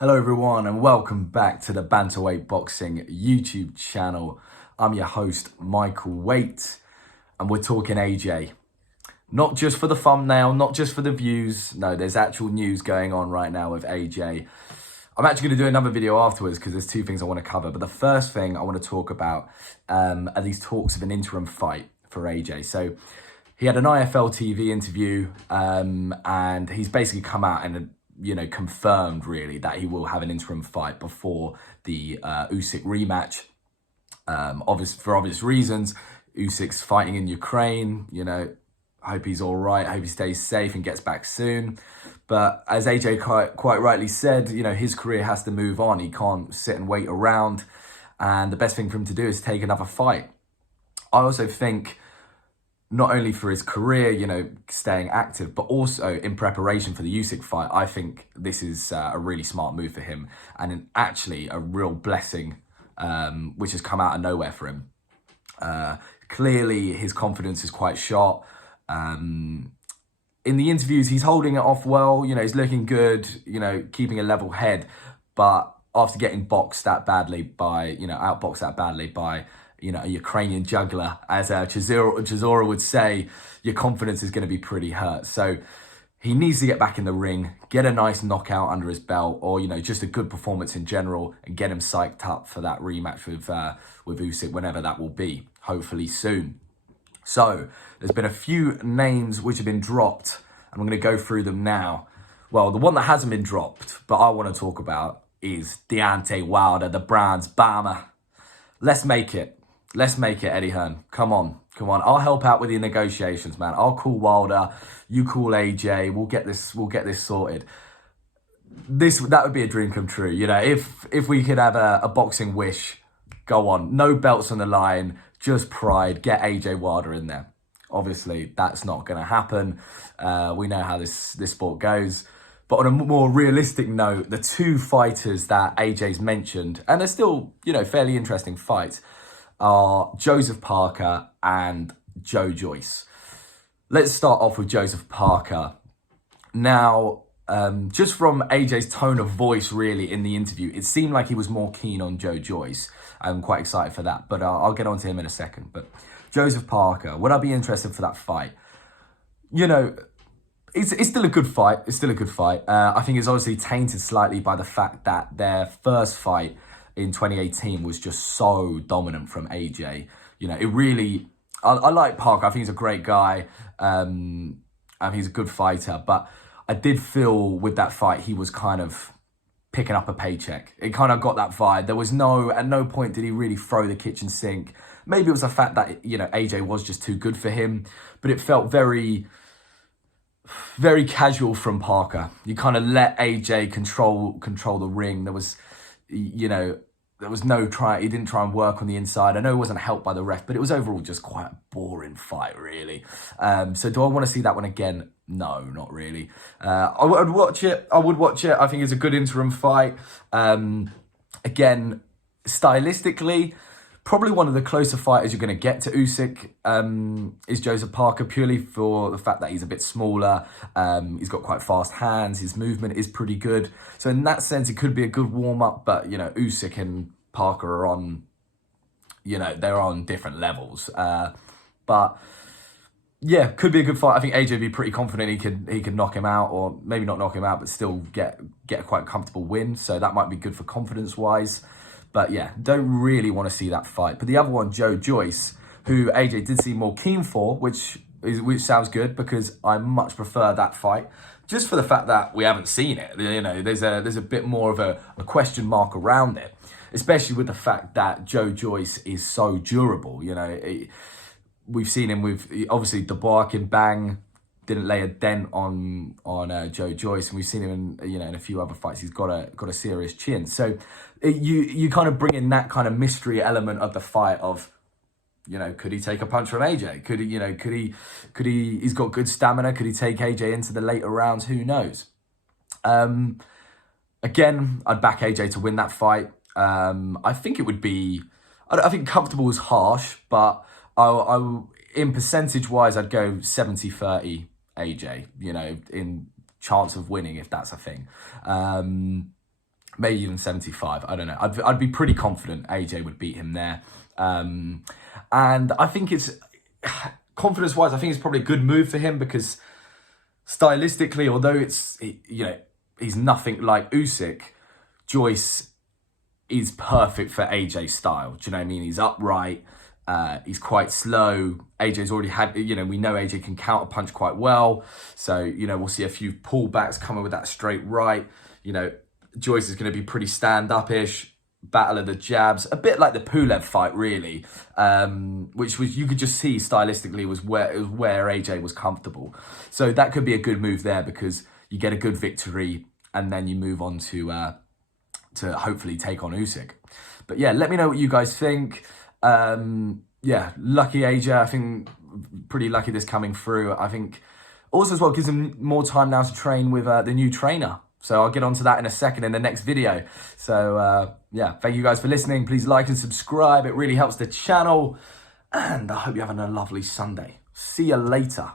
Hello everyone and welcome back to the Bantamweight Boxing YouTube channel. I'm your host Michael Waite and we're talking AJ. Not just for the thumbnail, not just for the views. No, there's actual news going on right now with AJ. I'm actually going to do another video afterwards because there's two things I want to cover. But the first thing I want to talk about are these talks of an interim fight for AJ. So he had an IFL TV interview and he's basically come out and confirmed really that he will have an interim fight before the Usyk rematch. For obvious reasons. Usyk's fighting in Ukraine, I hope he's all right. I hope he stays safe and gets back soon. But as AJ quite rightly said, his career has to move on. He can't sit and wait around. And the best thing for him to do is take another fight. I also think not only for his career, staying active, but also in preparation for the Usyk fight, I think this is a really smart move for him and actually a real blessing, which has come out of nowhere for him. Clearly, his confidence is quite shot. In the interviews, he's holding it off well. He's looking good, keeping a level head. But after getting boxed that badly by, outboxed that badly by, a Ukrainian juggler, as Chisora would say, your confidence is going to be pretty hurt. So he needs to get back in the ring, get a nice knockout under his belt, or, just a good performance in general and get him psyched up for that rematch with Usyk, whenever that will be, hopefully soon. So there's been a few names which have been dropped, and I'm going to go through them now. Well, the one that hasn't been dropped, but I want to talk about is Deontay Wilder, the Browns Bomber. Let's make it. Let's make it, Eddie Hearn. Come on. I'll help out with the negotiations, man. I'll call Wilder. You call AJ. We'll get this sorted. That would be a dream come true. If we could have a boxing wish, go on. No belts on the line, just pride. Get AJ Wilder in there. Obviously, that's not going to happen. We know how this sport goes. But on a more realistic note, the two fighters that AJ's mentioned, and they're still, fairly interesting fights, are Joseph Parker and Joyce. Let's start off with Joseph Parker. Now, just from AJ's tone of voice, really, in the interview, it seemed like he was more keen on Joyce. I'm quite excited for that, but I'll get on to him in a second. But Joseph Parker, would I be interested for that fight? It's still a good fight. I think it's obviously tainted slightly by the fact that their first fight in 2018 was just so dominant from AJ. I like Parker. I think he's a great guy. He's a good fighter. But I did feel with that fight, he was kind of picking up a paycheck. It kind of got that vibe. At no point did he really throw the kitchen sink. Maybe it was the fact that, AJ was just too good for him. But it felt very casual from Parker. You kind of let AJ control the ring. There was no try. He didn't try and work on the inside. I know it wasn't helped by the ref, but it was overall just quite a boring fight, really. So do I want to see that one again? No, not really. I would watch it. I think it's a good interim fight. Again, stylistically, probably one of the closer fighters you're going to get to Usyk is Joseph Parker, purely for the fact that he's a bit smaller. He's got quite fast hands. His movement is pretty good. So in that sense, it could be a good warm-up. But, Usyk and Parker are on, they're on different levels. But, yeah, could be a good fight. I think AJ would be pretty confident he could knock him out, or maybe not knock him out, but still get a quite comfortable win. So that might be good for confidence-wise. But yeah, don't really want to see that fight. But the other one, Joyce, who AJ did seem more keen for, which sounds good because I much prefer that fight. Just for the fact that we haven't seen it, there's a bit more of a question mark around it, especially with the fact that Joyce is so durable. We've seen him with obviously the barking bang. Didn't lay a dent on Joyce, and we've seen him in a few other fights. He's got a serious chin. So you kind of bring in that kind of mystery element of the fight of, could he take a punch from AJ? Could he? He's got good stamina. Could he take AJ into the later rounds? Who knows? Again, I'd back AJ to win that fight. I think it would be. I think comfortable is harsh, but I in percentage wise, I'd go 70-30. AJ, in chance of winning, if that's a thing. maybe even 75. I don't know. I'd be pretty confident AJ would beat him there. And I think it's, confidence-wise, I think it's probably a good move for him because stylistically, although he's nothing like Usyk, Joyce is perfect for AJ's style. Do you know what I mean? He's upright. He's quite slow. AJ's already had, we know AJ can counter punch quite well. So, we'll see a few pullbacks coming with that straight right. Joyce is going to be pretty stand-up-ish, battle of the jabs, a bit like the Pulev fight, really, which was, you could just see stylistically was where AJ was comfortable. So that could be a good move there because you get a good victory and then you move on to hopefully take on Usyk. But yeah, let me know what you guys think. Yeah, lucky AJ. I think pretty lucky this coming through. I think also as well gives him more time now to train with the new trainer. So I'll get onto that in a second in the next video. So yeah, thank you guys for listening. Please like and subscribe. It really helps the channel. And I hope you're having a lovely Sunday. See you later.